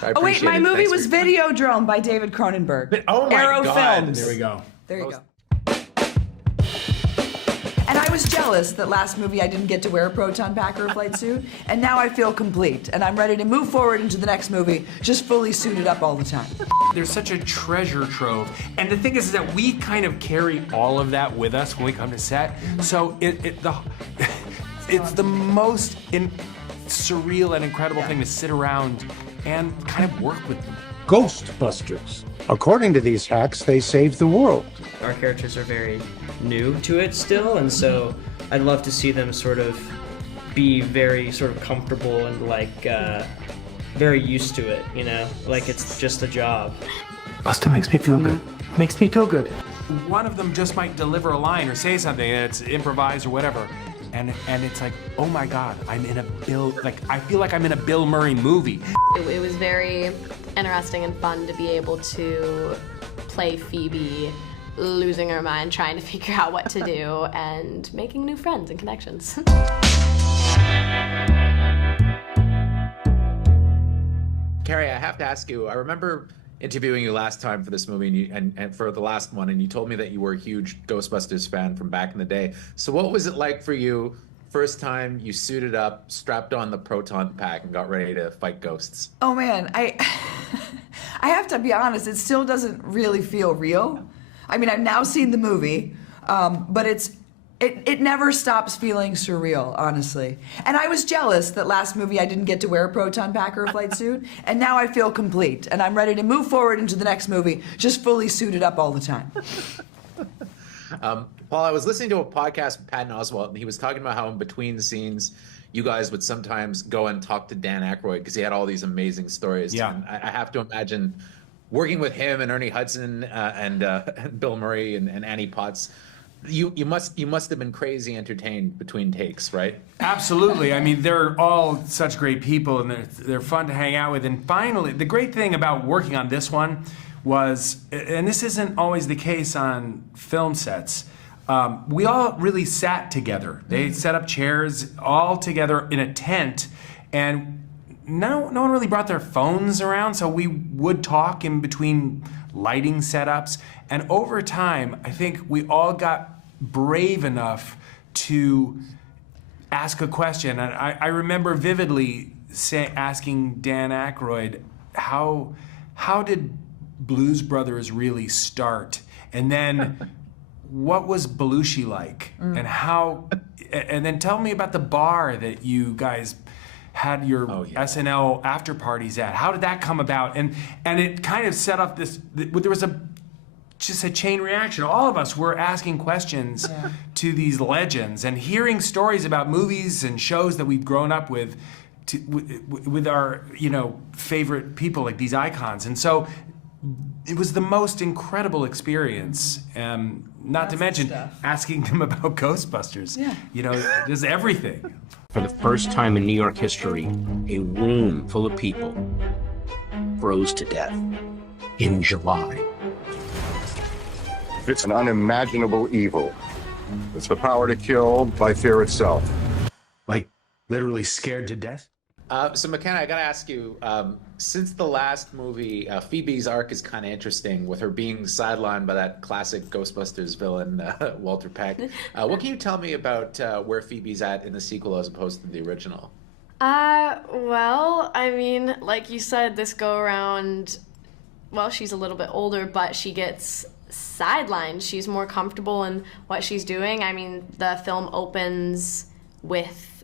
Oh wait, my movie was Videodrome by David Cronenberg. Oh my Arrow God! Films. There we go. There you go. And I was jealous that last movie I didn't get to wear a proton pack or a flight suit, and now I feel complete, and I'm ready to move forward into the next movie, just fully suited up all the time. There's such a treasure trove, and the thing is that we kind of carry all of that with us when we come to set. So it's the most surreal and incredible thing to sit around and kind of work with them. Ghostbusters. According to these hacks, they saved the world. Our characters are very new to it still, and so I'd love to see them sort of be very sort of comfortable and like very used to it, you know? Like it's just a job. Buster makes me feel good. Makes me feel good. One of them just might deliver a line or say something, and it's improvised or whatever. And it's like, oh my God, I'm in a I feel like I'm in a Bill Murray movie. It was very interesting and fun to be able to play Phoebe losing her mind, trying to figure out what to do, and making new friends and connections. Carrie, I have to ask you, I remember interviewing you last time for this movie and for the last one, and you told me that you were a huge Ghostbusters fan from back in the day. So what was it like for you, first time you suited up, strapped on the proton pack, and got ready to fight ghosts? Oh man, I have to be honest, it still doesn't really feel real. I mean, I've now seen the movie, but it never stops feeling surreal, honestly. And I was jealous that last movie I didn't get to wear a proton pack or a flight suit, and now I feel complete, and I'm ready to move forward into the next movie, just fully suited up all the time. Paul, I was listening to a podcast with Patton Oswalt, and he was talking about how in between the scenes, you guys would sometimes go and talk to Dan Aykroyd because he had all these amazing stories. Yeah. And I have to imagine working with him and Ernie Hudson and Bill Murray and Annie Potts. You must have been crazy entertained between takes, right? Absolutely. I mean, they're all such great people, and they're fun to hang out with. And finally, the great thing about working on this one was, and this isn't always the case on film sets, we all really sat together. They set up chairs all together in a tent, and no one really brought their phones around, so we would talk in between lighting setups. And over time, I think we all got brave enough to ask a question. And I remember vividly asking Dan Aykroyd, how did Blues Brothers really start? And then what was Belushi like? And then tell me about the bar that you guys had your SNL after parties at. How did that come about? And it kind of set up this, there was just a chain reaction. All of us were asking questions to these legends and hearing stories about movies and shows that we've grown up with our, favorite people, like these icons. And so it was the most incredible experience. Not to mention asking them about Ghostbusters. Yeah. There's everything. For the first time in New York history, a room full of people froze to death in July. It's an unimaginable evil. It's the power to kill by fear itself. Like, literally scared to death? So McKenna, I gotta ask you, since the last movie, Phoebe's arc is kind of interesting with her being sidelined by that classic Ghostbusters villain, Walter Peck. What can you tell me about where Phoebe's at in the sequel as opposed to the original? Well, I mean, like you said, this go around, well, she's a little bit older, but she gets sidelined. She's more comfortable in what she's doing. I mean, the film opens with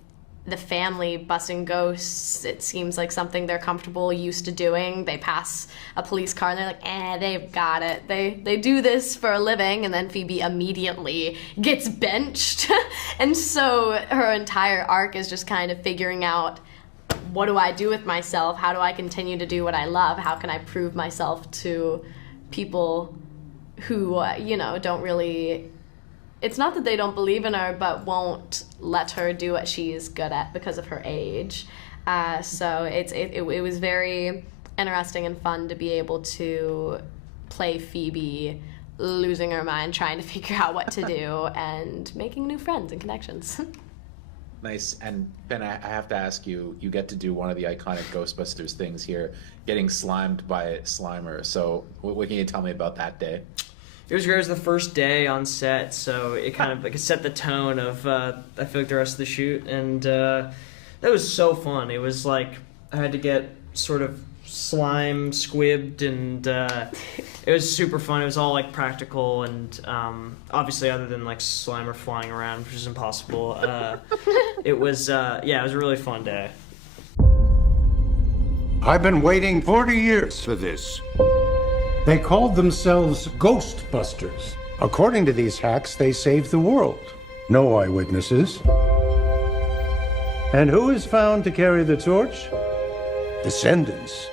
the family busting ghosts. It seems like something they're comfortable, used to doing. They pass a police car and they're like, they've got it. They do this for a living, and then Phoebe immediately gets benched. And so her entire arc is just kind of figuring out, what do I do with myself? How do I continue to do what I love? How can I prove myself to people who, don't really... It's not that they don't believe in her, but won't let her do what she's good at because of her age. So it was very interesting and fun to be able to play Phoebe losing her mind, trying to figure out what to do, and making new friends and connections. Nice. And Ben, I have to ask you, you get to do one of the iconic Ghostbusters things here, getting slimed by Slimer. So what can you tell me about that day? It was great. It was the first day on set, so it kind of like it set the tone of I feel like the rest of the shoot, and that was so fun. It was like I had to get sort of slime squibbed, and it was super fun. It was all like practical, and obviously other than like Slimer flying around, which is impossible. It was it was a really fun day. I've been waiting 40 years for this. They called themselves Ghostbusters. According to these hacks, they saved the world. No eyewitnesses. And who is found to carry the torch? Descendants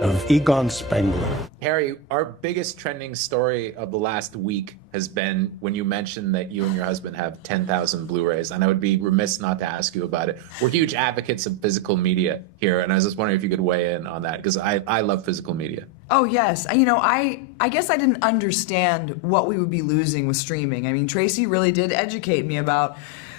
of Egon Spengler. Harry, our biggest trending story of the last week has been when you mentioned that you and your husband have 10,000 Blu-rays, and I would be remiss not to ask you about it. We're huge advocates of physical media here, and I was just wondering if you could weigh in on that, because I love physical media. Oh, yes. You know, I guess I didn't understand what we would be losing with streaming. I mean, Tracy really did educate me about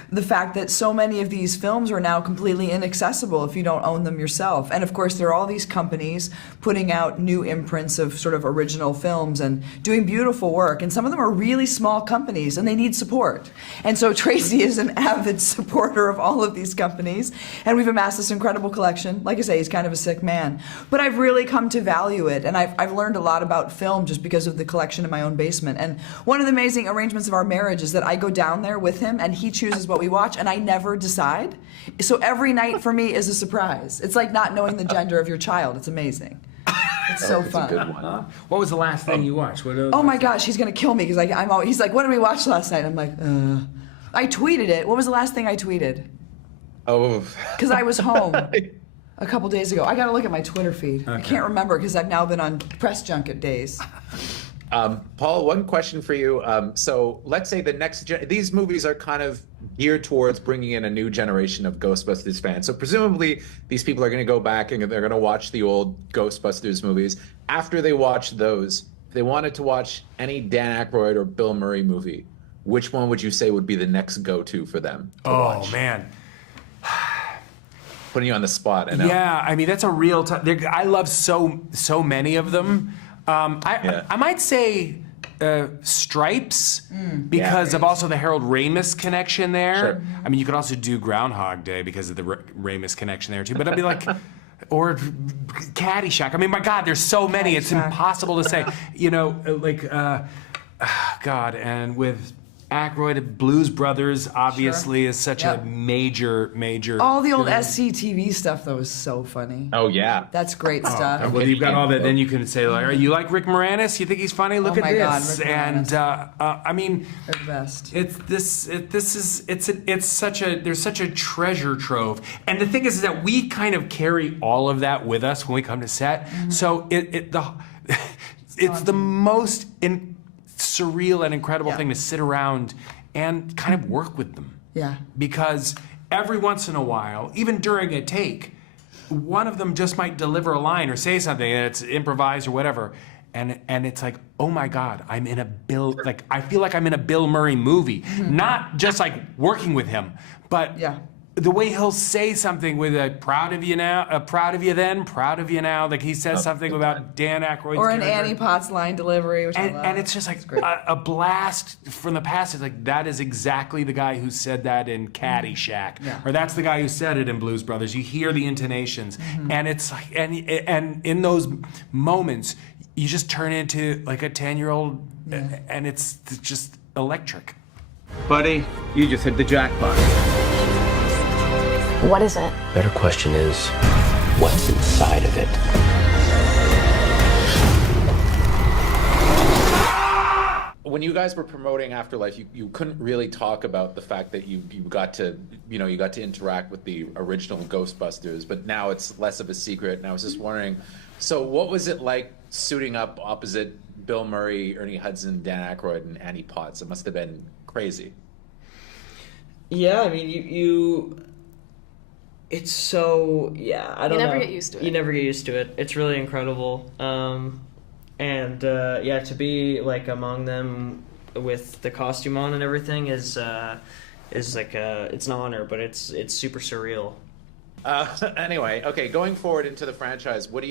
the fact that so many of these films are now completely inaccessible if you don't own them yourself. And of course, there are all these companies putting out new imprints of sort of original films and doing beautiful work. And some of them are really small companies and they need support. And so Tracy is an avid supporter of all of these companies. And we've amassed this incredible collection. Like I say, he's kind of a sick man. But I've really come to value it. And I've learned a lot about film just because of the collection in my own basement. And one of the amazing arrangements of our marriage is that I go down there with him and he chooses what we watch, and I never decide. So every night for me is a surprise. It's like not knowing the gender of your child. It's amazing. It's so It's fun. a good one. What was the last thing you watched? Oh my gosh, he's gonna kill me because he's like, what did we watch last night? I'm like, I tweeted it. What was the last thing I tweeted? Oh. Because I was home a couple days ago. I gotta look at my Twitter feed. I can't remember because I've now been on press junket days. Paul, one question for you. So let's say the these movies are kind of geared towards bringing in a new generation of Ghostbusters fans. So presumably these people are going to go back and they're going to watch the old Ghostbusters movies. After they watch those, if they wanted to watch any Dan Aykroyd or Bill Murray movie, which one would you say would be the next go-to for them to watch? Oh, man. Putting you on the spot. I know. Yeah, I mean, that's a real I love so many of them. I might say Stripes because of also the Harold Ramis connection there. Sure. I mean, you could also do Groundhog Day because of the Ramis connection there too. But I'd be like, or Caddyshack. I mean, my God, there's so many. It's impossible to say. You know, like God, and with Aykroyd, Blues Brothers obviously is such a major. All the old SCTV stuff though is so funny. Oh yeah, That's great stuff. Well, you've got all that. Then you can say, like, you like Rick Moranis? You think he's funny? Look Oh at my God, this. Rick And I mean, They're the best. there's such a treasure trove. And the thing is that we kind of carry all of that with us when we come to set. So it's the most surreal and incredible thing to sit around and kind of work with them. Yeah. Because every once in a while, even during a take, one of them just might deliver a line or say something and it's improvised or whatever. And it's like, oh my God, I feel like I'm in a Bill Murray movie. Not just like working with him, but the way he'll say something with a proud of you now, proud of you then, proud of you now. Like he says something about Dan Aykroyd's Or an character. Annie Potts line delivery, which I love. And it's just like a blast from the past. It's like, that is exactly the guy who said that in Caddyshack. Or that's the guy who said it in Blues Brothers. You hear the intonations. And it's like, and in those moments, you just turn into like a 10-year-old and it's just electric. Buddy, you just hit the jackpot. What is it? Better question is, what's inside of it? When you guys were promoting Afterlife, you couldn't really talk about the fact that you got to interact with the original Ghostbusters, but now it's less of a secret. And I was just wondering, so what was it like suiting up opposite Bill Murray, Ernie Hudson, Dan Aykroyd, and Annie Potts? It must have been crazy. Yeah, I mean, you it's so, I don't know. You never get used to it. You never get used to it. It's really incredible. And to be like among them with the costume on and everything is is like it's an honor, but it's super surreal. Anyway, okay, going forward into the franchise, what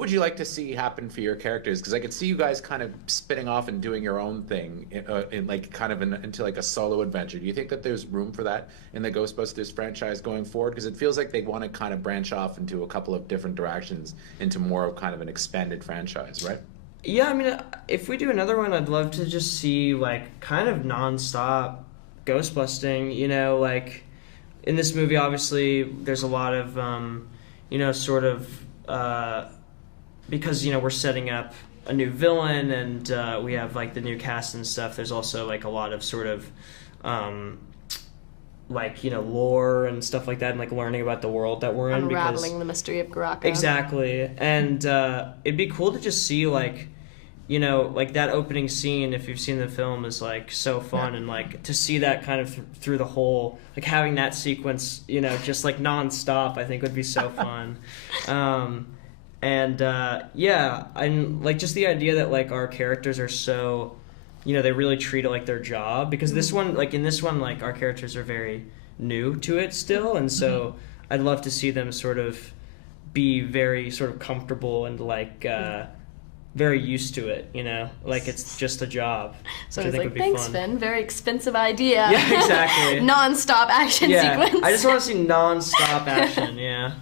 would you like to see happen for your characters? Because I could see you guys kind of spinning off and doing your own thing, into like a solo adventure. Do you think that there's room for that in the Ghostbusters franchise going forward? Because it feels like they want to kind of branch off into a couple of different directions, into more of kind of an expanded franchise, right? Yeah, I mean, if we do another one, I'd love to just see like kind of nonstop ghostbusting. You know, like in this movie, obviously, there's a lot of because we're setting up a new villain and we have like the new cast and stuff. There's also like a lot of sort of lore and stuff like that, and like learning about the world that we're in. Unraveling the mystery of Garaka. Exactly, and it'd be cool to just see like that opening scene, if you've seen the film, is like so fun, and like to see that kind of through the whole, like having that sequence, just like nonstop, I think would be so fun. And like just the idea that like our characters are so, they really treat it like their job, because in this one, like our characters are very new to it still, and so I'd love to see them sort of be very sort of comfortable and like very used to it, like it's just a job. So which I it's think like, would be thanks, fun. Finn. Very expensive idea. Yeah, exactly. Non-stop action sequence. I just want to see non-stop action. Yeah.